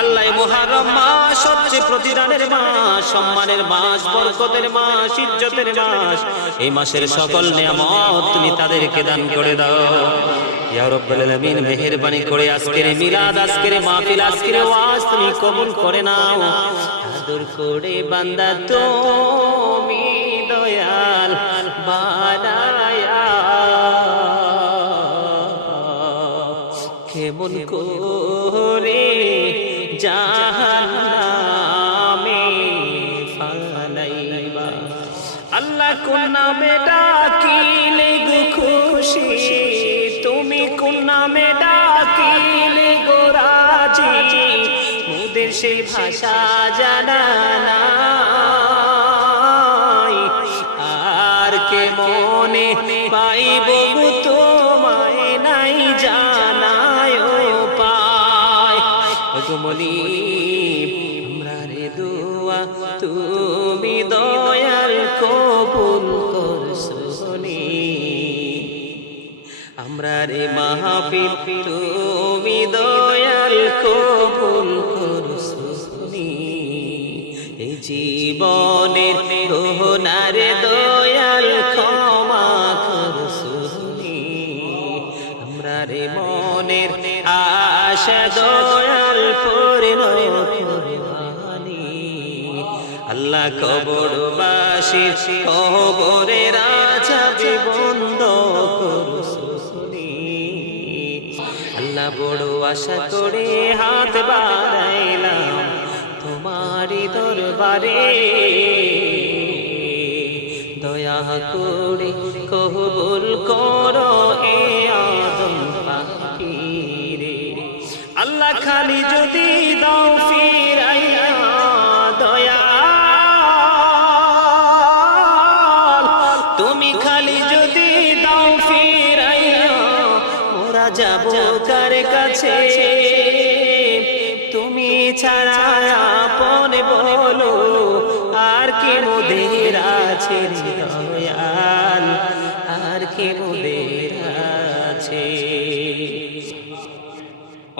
আল্লাহ মুহাররম মাস হচ্ছে প্রতিদানের মাস, সম্মানের মাস, বরকতের মাস, ইজ্জতের মাস। এই মাসের সকল নিয়ামত তুমি তাদেরকে দান করে দাও। আজকের মিলাদ, আজকের মাহফিল, আজকের ওয়াজ তুমি কবুল করে নাও। আদর করে বান্দা তুমি সেই ভাষা জানা নাই। আর কে মনে পাইব তোমায় নাই জানায় পায়। গুমলি আমরা রে দুয়া, তুমি দয়াল কবুল করছনি আমরা রে মাহফিল আশা দয়াল পূর্ণ আল্লাহ কবরবাসী কবরে রাজা বন্ধ করছনি আল্লাহ বড় আশা করে হাত বাড়াইলাম তোমারই দরবারে। দয়া করে কবুল করো। খালি যদি দাও ফিরাইয়া দয়া তুমি খালি যদি দাও ফিরাইয়া, মোরা যাব কার কাছে? তুমি ছাড়া আপন বলো, আর কি মোদের আছে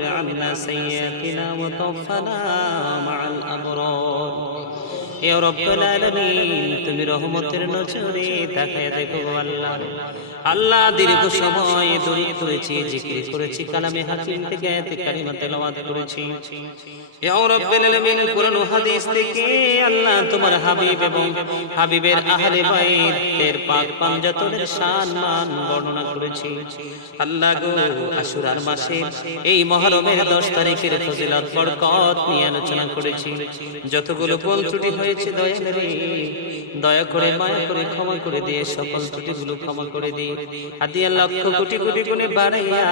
وكفر عنا سيئاتنا وتوفنا مع الأبرار. এ রব্বুল আলামিন, তুমি রহমতের নজরে তাকায় দেখো আল্লাহ। আল্লাহ দীর্ঘ সময় দূরে করেছি জিকির করেছি, কালামে হাকিম থেকে তেলাওয়াত করেছি। ইয়া রব্বুল আলামিন ও হাদিস থেকে আল্লাহ তোমার হাবিব এবং হাবিবের আহলে পাক শান মান বর্ণনা করেছি। আল্লাহ গো, আশুরার মাসে এই মহরমের 10 তারিখের ফজিলত বরকত নিয়ে আলোচনা করেছি। যতগুলো ভুল ত্রুটি হয়েছে দয়া করে দয়া করে মায়া করে ক্ষমা করে দিয়ে সকল ত্রুটিগুলো ক্ষমা করে দিয়ে আদি লক্ষ কোটি কোটি গুণে বাড়াইয়া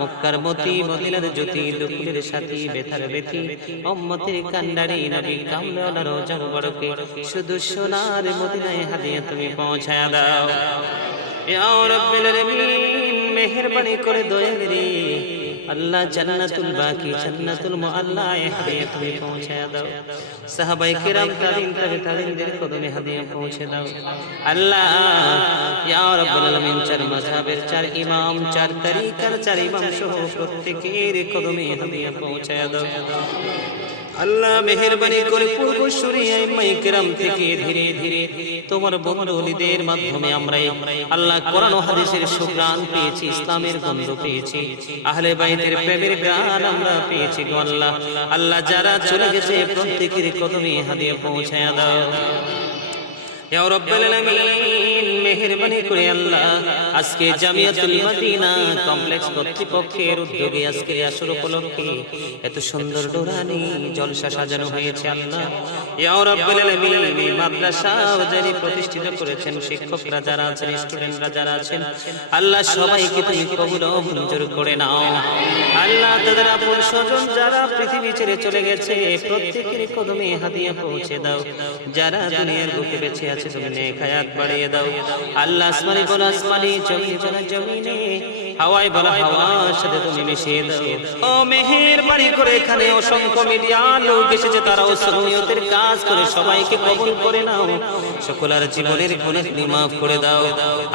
মক্কার মতি মদিনার জ্যোতি দুকুলের সাথী বেথার বেথি অম্মতের কান্ডারি নবী কামলার রোজা বড়কে শুধু সোনার মদিনায় হাদিয়া তুমি পৌঁছায়া দাও। ইয়া রাব্বিল আলামিন, মেহেরবানি করে দয়া করে আল্লাহ জান্নাতুল বাকি, জান্নাতুল মুআল্লা, এ হাদিয়া তুমি পৌঁছায়া দাও। সাহাবায়ে কিরাম তাবিন তাবে তাবিনদের কদমে হাদিয়া পৌঁছে দাও। আল্লাহ, ইয়া রাব্বুল আলামিন, চার মাযহাবের চার ইমাম, চার তরিকার চার ইমাম সহ প্রত্যেকের কদমে হাদিয়া পৌঁছায়া দাও। আল্লাহ মেহেরবানি করে পূর্ব মাইকেরাম থেকে ধীরে ধীরে তোমার বন্ধুদের মাধ্যমে আমরা আল্লাহ কোরআন হাদিসের সুগ্রাণ পেয়েছি, ইসলামের গন্ধ পেয়েছি, আহলে বাইতের প্রেমের গান আমরা পেয়েছি গো আল্লাহ। আল্লাহ যারা চলে গেছে, প্রত্যেকের কদমে হাদিয়ে পৌঁছায় দাও। মেহেরবানি করে আল্লাহ আজকে জামিয়াতুল মদিনা কমপ্লেক্স কর্তৃপক্ষের উদ্যোগে আজকে আসর উপলক্ষে এত সুন্দর ডোরানি জলসা সাজানো হয়েছে আল্লাহ। রাব্বাল আলামিন এই মাদ্রাসা যারা প্রতিষ্ঠিত করেছেন শিক্ষকরা যারা আছেন স্টুডেন্টরা যারা আছেন আল্লাহ সবাইকে তুমি কবুল মঞ্জুর করে নাও। আল্লাহ তাদের আপন স্বজন যারা পৃথিবী ছেড়ে চলে গেছে প্রত্যেকের কদমে হাদিয়া পৌঁছে দাও। যারা দুনিয়ার বুকে বেঁচে আছে তুমি নেক হায়াত বাড়িয়ে দাও। আল্লাহ আসমানি বল, আসমানি জমি বল জমিনে। হাওয়ায় বলা, হাওয়ার সাথে তুমি মিশিয়ে দাও। ও মেহেরবানি করে এখানে অসংখ্য মিডিয়া লোক এসেছে তারাও সুনিয়তের কাজ করে সবাইকে কবুল করে নাও। সকলের জীবনের গুণে তুমি মাফ করে দাও।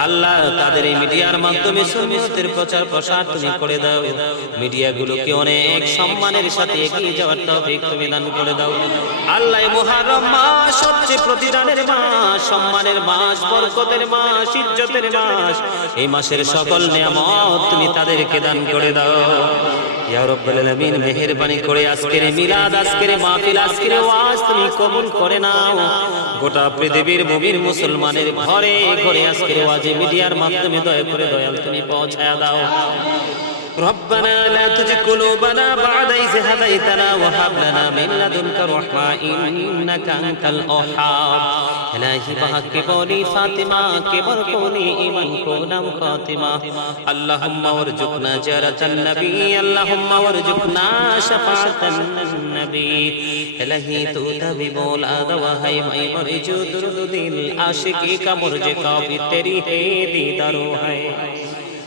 আল্লাহ তাদের এই মিডিয়ার মাধ্যমে সুনিয়তের প্রচার প্রসার তুমি করে দাও। মিডিয়াগুলোকে অনেক সম্মানের সাথে এগিয়ে যাওয়ার তৌফিক তুমি দান করে দাও। আল্লাহ মুহররম মাস হচ্ছে প্রতিদানের মাস। সম্মানের মাস, বরকতের মাস, ইজ্জতের মাস। এই মাসের সকল নিয়ামত তুমি তাদেরকে দান করে দাও। ইয়া রাব্বুল আলামিন, মেহেরবানি করে আজকের মিলাদ, আজকের মাহফিল, আজকের ওয়াজ তুমি কবুল করে নাও। গোটা পৃথিবীর মুমিন মুসলমানের ঘরে ঘরে আজকের ওয়াজে মিডিয়ার মাধ্যমে দয়া করে দয়াল তুমি পৌঁছায়া দাও। ربنا لا تزغ قلوبنا بعد إذ هديتنا وهب لنا من لدنك رحمة إنك أنت الوهاب إلهي بحق بولي فاطمة كبر قولي إيمان كونم خاتمة اللهم وارزقنا جارة النبي اللهم وارزقنا شفاعة النبي إلهي تو تبي بول آدوا هاي ماي مرجو درد دل عاشقی کا مرجقا بھی تیری ہے دیدارو ہے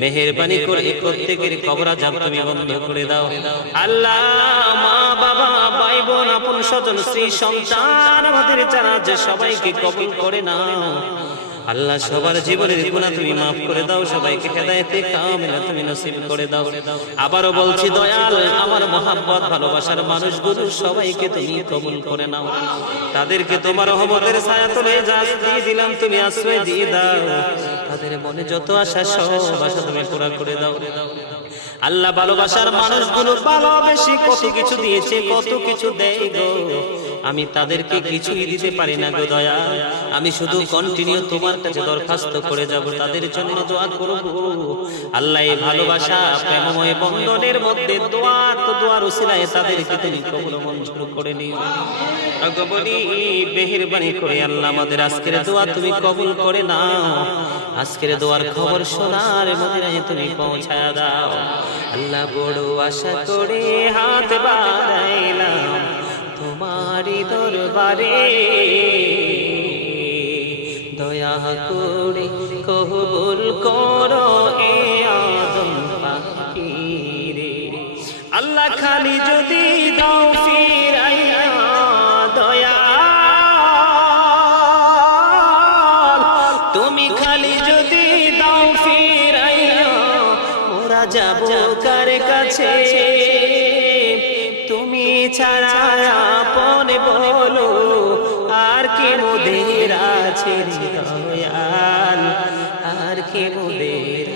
মেহেরবানি করে প্রত্যেকের কবরা জাম তুমি বন্ধ করে দাও। আল্লাহ, মা, বাবা ভাই বোন আপন স্বজন স্ত্রী সন্তান আমাদের যারা যে সবাইকে কবুল করে না আল্লাহ, সবার জীবনের গুণা তুমি মাফ করে দাও, সবাইকে হেদায়েতে কামিলা তুমি নসিব করে দাও। আবারও বলছি, দয়াল, আমার মহাব্বত, ভালোবাসার মানুষগুলো সবাইকে তুমি কবুল করে নাও। তাদেরকে তোমার রহমতের ছায়া তলে যা দিয়ে দিলাম, তুমি আশ্রয় দিয়ে দাও। তাদের মনে যত আশা তুমি করে দাও। আল্লাহ ভালোবাসার মানুষগুলো ভালোবেসে কত কিছু দিয়েছে, কত কিছু দেয় গো। আমি তাদেরকে কিছুই দিতে পারি না গো দয়া। আমি শুধু কন্টিনিউ তোমার কাছে দরখাস্ত করে যাব, তাদের জন্য দোয়া করব। আল্লাহ এই ভালোবাসা প্রেমময় বন্ধনের মধ্যে দোয়া, তো দোয়ার উসিলায় তাদেরকে তুমি কবুল মঞ্জুর করে নিও। করে আল্লাহ আমাদের আজকের দোয়া তুমি কবুল করে নাও। আজকের দোয়ার খবর শোনার মদিনায় তুমি পৌঁছায় দাও। আল্লাহ বড় আশা করে হাত বাড়াইলাম। তোমারই দরবারে দয়া করে কবুল করো এ আদম পাখিরে। আল্লাহ খালি মোদের আছে দয়াল আর কে মোদের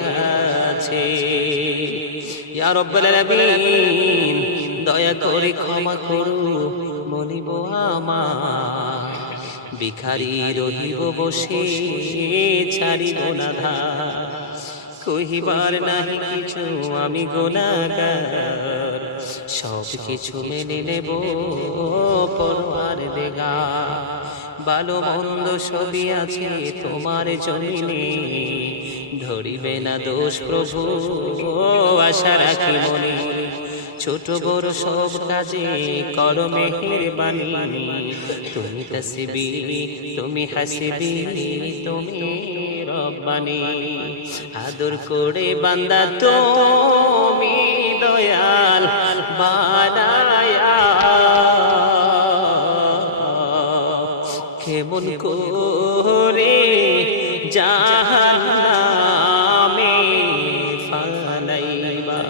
আছে। ইয়া রব্বাল আলামিন, দয়া করে ক্ষমা করো মনিব আমার। ভিখারি রহিব বসে ছাড়িব না কহিবার নাহি কিছু, আমি গোনাগার। সব কিছু মেনে নেব পরোয়ার দেগা ভালো মন্দ সবই আছে তোমার জমিনে। ধরিবে না দোষ প্রভু, আশা রাখি মনে। ছোট বড় সব কাজে করো মেহেরবানি। তুমি তসবি, তুমি হাসিবি, তুমি রব্বানি। আদর করে বান্দা তুমি দয়াল। করে জাহান্নামে ফালাইবা।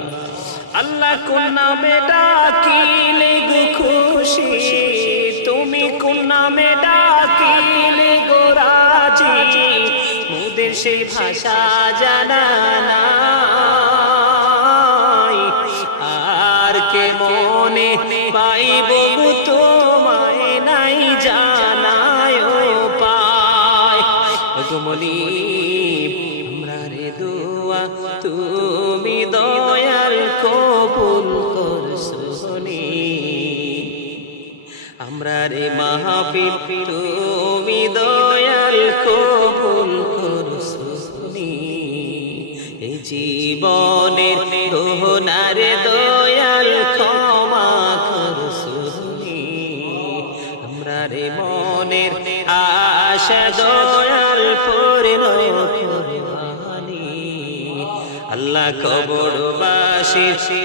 আল্লাহ কোন নামে ডাকিলে গো খুশি? তুমি কোন নামে ডাকিলে গো রাজি? মুদের সেই ভাষা জানা না গুমলি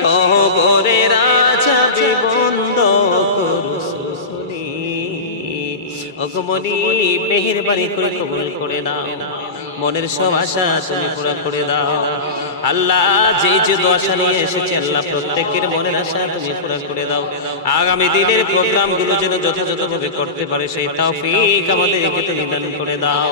কবরে রাজা করে কবুল করে দাও মনের সব আশা তুমি পুরো করে দাও। আল্লাহ, যে যে দশা নিয়ে এসেছে আল্লাহ প্রত্যেকের মনের আশা তুমি পুরো করে দাও। আগামী দিনের প্রোগ্রামগুলো যেন যথাযথভাবে করতে পারে, সেই তৌফিক আমাদেরকে তুমি দান করে দাও।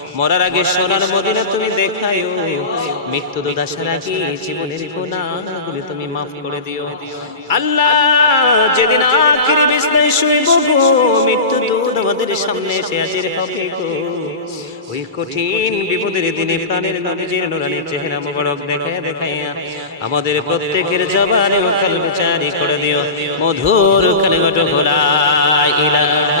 মরার আগে সোনার মদিনা তুমি দেখায়ো। মৃত্যু দশার আগে জীবনের গুনাহগুলি তুমি মাফ করে দিও। আল্লাহ যেদিন আখির বিছনায় শুইব গো মৃত্যু দূত আমাদের সামনে এসে হাজির হবে গো। ওই কঠিন বিপদের দিনে প্রাণের নবীজির নুরানি চেহারা মোবারক দেখায় দেখাইয়া আমাদের প্রত্যেকের জবানে ও কলবে জারি করে দিও। মধুর কালিমাত ভোলা ইলাহা